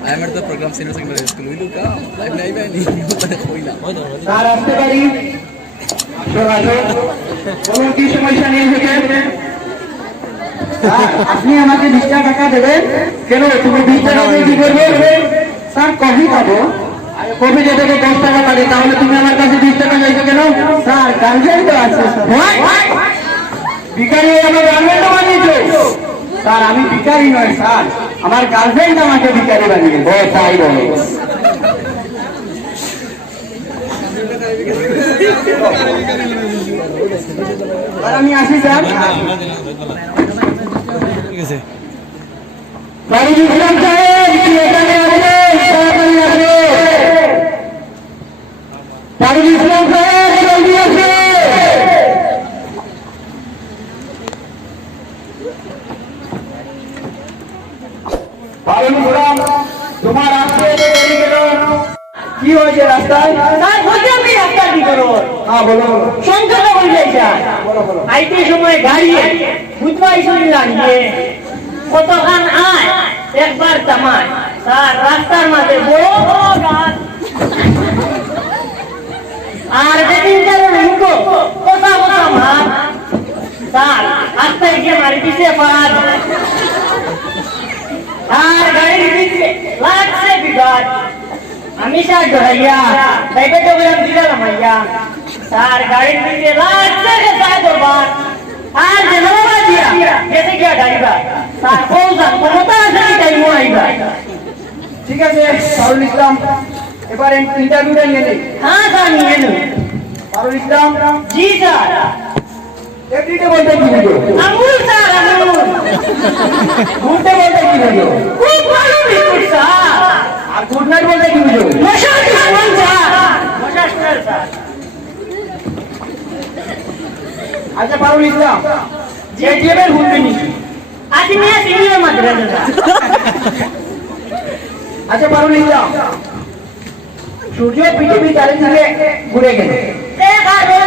I am at the program senior secondary school. Will you come? Live live नहीं कोई ना। Sir আসতে পারি বলুন কি সমস্যা নিয়ে এসেছেন আপনি আমাকে 20 টাকা দেবেন কেন তুমি 20 টাকা দিয়ে কি করবে স্যার কফি খাবো কফি যদি 10 টাকা পারি তাহলে তুমি আমার কাছে 20 টাকা চাইছো কেন স্যার গার্লফ্রেন্ড তো আছে ভিখারি আমার গার্লফ্রেন্ড বানিয়েছো স্যার আমি ভিখারি নয় স্যার আমার গার্লফ্রেন্ড আমাকে ভিখারি বানিয়েছে ও তাই বলে আমি আসি স্যার ঠিক আছে বাড়ির ইসলাম সাহেব কি এখানে আসবে বাড়ির ইসলাম সাহেব জলদি আসবে বাড়ির ইসলাম তোমার আসতে দেরি গেল কি হয়েছে রাস্তায় স্যার বলছি আপনি রাস্তা কি করো হ্যাঁ বলো সংখ্যাটা বলে যাইছা আইতে সময় গাড়ি বুঝবা ইসুন লাগিয়ে কতখান আয় একবার তামায় স্যার রাস্তার মাঝে বড় বড় গাছ আর যেদিন কারণ উঠো কথা কথা মার স্যার রাস্তায় গিয়ে মারি পিছিয়ে পাঁচ আর গাড়ির পিছিয়ে লাগছে বিঘাত আমি স্যার ধরাইয়া তাইকে তো বললাম দিলাম ভাইয়া স্যার গাড়ির পিছিয়ে লাগছে রে স্যার দরবার আর যে নবা দিয়া গেছে গিয়া ডাইবা স্যার কোনটা ক্ষমতা আছে কি টাইম আইবা ঠিক আছে পারুল ইসলাম এবার ইন্টারভিউটা নিয়ে নেই হ্যাঁ স্যার নিয়ে নেন পারুল ইসলাম জি স্যার এফডিতে বলতে কি বুঝো আমুল স্যার আমুল ঘুরতে বলতে কি বুঝো খুব ভালো বিস্কুট স্যার আর গুড নাইট বলতে কি বুঝো মশার বিস্কুট স্যার মশার স্যার আচ্ছা পারুল ইসলাম জেটিএম এর ঘুরতে নিছি আজ নিয়ে সিনিয়র মাদ্রাসা আচ্ছা পারুল ইসলাম সূর্য পৃথিবী চারিদিকে ঘুরে গেল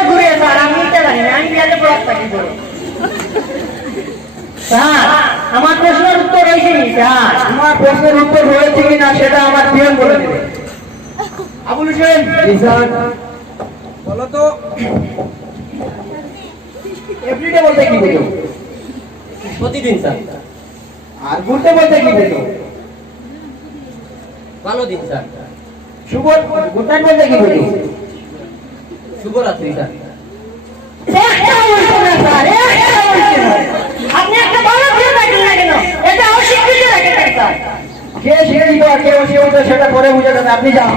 ঘুরে স্যার আমি এটা জানি না আমি গেলে পড়া থাকি করো স্যার আমার প্রশ্নের উত্তর হয়েছে নি স্যার আমার প্রশ্নের উত্তর হয়েছে কিনা সেটা আমার পিয়ন বলে দেবে আবুল হোসেন জি স্যার বলো তো এভরিডে বলতে কি বুঝো প্রতিদিন স্যার আর ঘুরতে বলতে কি বুঝো ভালো দিন স্যার শুভ গুড নাইট বলতে কি বুঝো শুভরাত্রি স্যার আপনি একটা ভালো দিয়ে রাখেন না কেন এটা অস্বীকৃতি রাখেন স্যার কে শিক্ষিত আর কে অশিক্ষিত সেটা পরে বুঝে যাবে আপনি যান